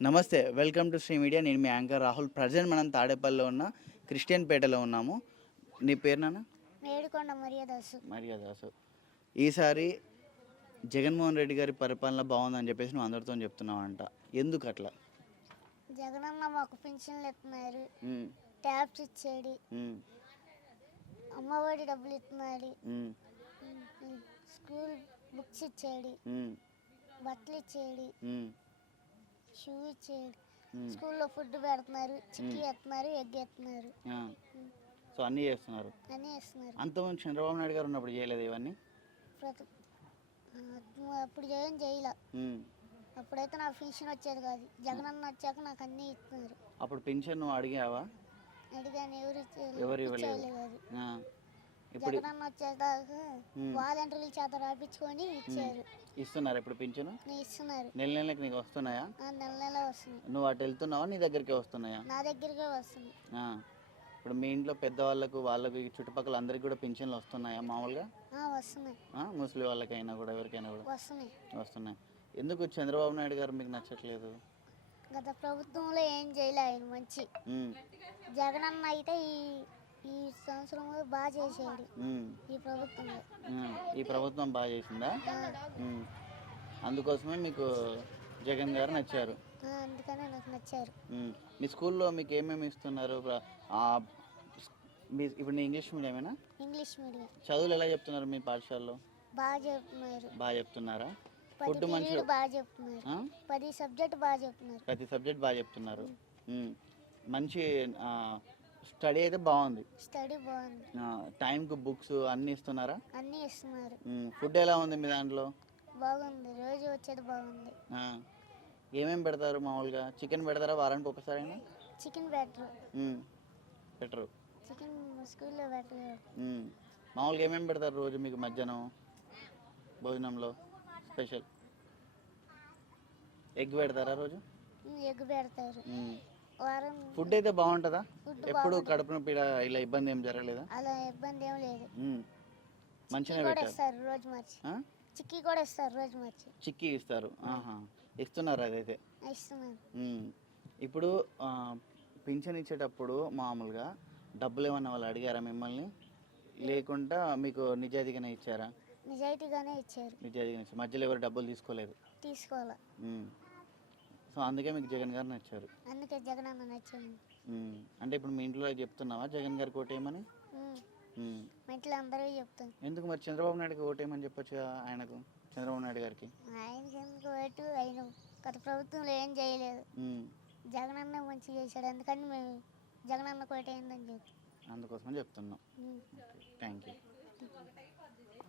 నమస్తే welcome to Shri media. నేను మీ anchor Rahul. Present మనం తాడేపల్లిలో ఉన్న క్రిస్టియన్ పేటలో ఉన్నాము. నీ పేరు నాన్న? మేడుకొండ మర్యాదాసు మరియా దాసు. ఈసారి జగన్మోహన్ రెడ్డి గారి పరిపాలన బాగుందని చెప్పేసి నువ్వు అందరితో చెప్తున్నావు అంట ఎందుకు అట్లా జగనన్న మాకు పింఛన్లు ఇస్తున్నారు. ట్యాబ్స్ ఇచ్చాడు. ఉమ్, అమ్మఒడి డబ్బులు ఇస్తున్నాడు స్కూల్ బుక్స్ ఇచ్చాడు. ఉమ్, బట్టలు ఇచ్చాడు. ఉమ్, షూ ఇచ్చాడు ఉమ్. స్కూల్లో ఫుడ్ పెడుతున్నారు చిక్కీ ఎత్తున్నారు ఎగ్ ఎత్తున్నారు. సో అన్నీ చేస్తున్నారు? అన్నీ ఇస్తున్నారు అంతకుముందు చంద్రబాబు నాయుడు గారు ఉన్నప్పుడు చేయలేదు ఇవన్నీ? ప్రతి అప్పుడు ఏం చేయలే. అప్పుడైతే నాకు పింఛన్ వచ్చేది కాదు. జగనన్న వచ్చాక నాకు అన్నీ ఇస్తున్నారు. అప్పుడు పెన్షన్ నువ్వు అడిగావా? అడిగాను ఎవరు ఎవరు ఇవ్వలేదు. ఇప్పుడు జగనన్న వచ్చేదాక వాలంటీర్ల చేత రాపించుకొని ఇచ్చారు. ఇస్తున్నారు ఇప్పుడు పింఛను? నేను ఇస్తున్నారు. నెల నెలకి నీకు వస్తున్నాయా? ఆ నెల నెల వస్తుంది. నువ్వు అటు వెళ్తున్నావా? నీ దగ్గరికి వస్తున్నాయా? నా దగ్గరికే వస్తుంది. ఆ. ఇప్పుడు మీ ఇంట్లో పెద్దవాళ్ళకు వాళ్ళకు ఈ చుట్టుపక్కల అందరికి కూడా పింఛన్లు వస్తున్నాయా మామూలుగా? ఆ, వస్తున్నాయి. ఆ? ముసలి వాళ్ళకైనా కూడా ఎవరికైనా కూడా? వస్తున్నాయి. వస్తున్నాయి. ఎందుకు చంద్రబాబు నాయుడు గారు మీకు నచ్చట్లేదు? గత ప్రభుత్వంలో ఏం చేయలే ఆయన మంచి. ఉమ్, జగనన్న అయితే ఈ ఈ సంవత్సరం బాగా ఉమ్, ఈ ప్రభుత్వంలో ఉమ్. ఈ ప్రభుత్వం బాగా చేసిందా. అందుకోసమే మీకు జగన్ గారు నచ్చారు. అందుకనే నాకు నచ్చారు. మీ స్కూల్లో మీకు ఏమేమి ఇస్తున్నారు? ఇప్పుడు ఇంగ్లీష్ మీడియమేనా ఇంగ్లీష్ మీడియం. చదువులు ఎలా చెప్తున్నారు మీ పాఠశాలలో? బాగా చెప్తున్నారు. బాగా చెప్తున్నారా? ఫుడ్ మంచి బాగా చెప్తున్నారు? పది సబ్జెక్ట్ బాగా చెప్తున్నారు. ప్రతి సబ్జెక్ట్ బాగా చెప్తున్నారు. మంచి స్టడీ అయితే బాగుంది. స్టడీ బాగుంది. ఆ, టైంకి బుక్స్ అన్నీ ఇస్తున్నారా? అన్నీ ఇస్తున్నారు. ఫుడ్ ఎలా ఉంది మీ దాంట్లో? బాగుంది. రోజు వచ్చేది బాగుంది. ఆ. ఏమేమి పెడతారు మామూలుగా? చికెన్ పెడతారా వారానికి ఒకసారైనా? Chicken um. పెట్టరు చికెన్ స్కూల్లో ఉమ్. మామూలుగా ఏమేమి పెడతారు రోజు మీకు మధ్యాహ్నం? భోజనంలో స్పెషల్. ఎగ్ పెడతారా రోజు? ఎగ్ పెడతారు. వారం ఫుడ్ అయితే బాగుంటుందా? ఎప్పుడు కడుపు నొప్పి ఇలా ఇలా ఇబ్బంది ఏం జరగలేదా? అలా ఇబ్బంది ఏం లేదు. ఉమ్. మంచిగానే కూడా పెట్టారు. ఇస్తారు రోజు మార్చి. ఆ? చిక్కీ కూడా ఇస్తారు రోజు మార్చి. చిక్కీ ఇస్తారు. ఆహా. ఇస్తున్నారు అదైతే. ఇస్తున్నారు ఉమ్. ఇప్పుడు ఆ, పింఛన్ ఇచ్చేటప్పుడు మామూలుగా డబ్బులు ఏమన్నా వాళ్ళు అడిగారా మిమ్మల్ని? లేకుండా మీకు నిజాయితీగానే ఇచ్చారా? నిజాయితీగానే ఇచ్చారు. నిజాయితీగానే ఇచ్చారు. మధ్యలో ఎవరు డబ్బులు తీసుకోలేదు? తీసుకోవాలా. ఉమ్. సో అందుకే మీకు జగన్ గారు నచ్చారు. అందుకే జగన్ అన్న నచ్చింది. ఉమ్. అంటే ఇప్పుడు మీ ఇంట్లో చెప్తున్నావా జగన్ గారికి ఓటేయమని ఉమ్. ఉమ్. మా ఇంట్లో అందరూ చెప్తాను ఎందుకు మరి చంద్రబాబు నాయుడుకి ఓటేయమని చెప్పొచ్చు కదా ఆయనకు చంద్రబాబు నాయుడు గారికి? ఆయనకి ఎందుకు ఓటు? ఆయన గత ప్రభుత్వంలో ఏం చేయలేదు. ఉమ్. జగన్ అన్న మంచిగా చేశాడు. అందుకని మేము జగన్ అన్న కోట అయిందని చెప్పి. అందుకోసమని చెప్తున్నాం. Thank you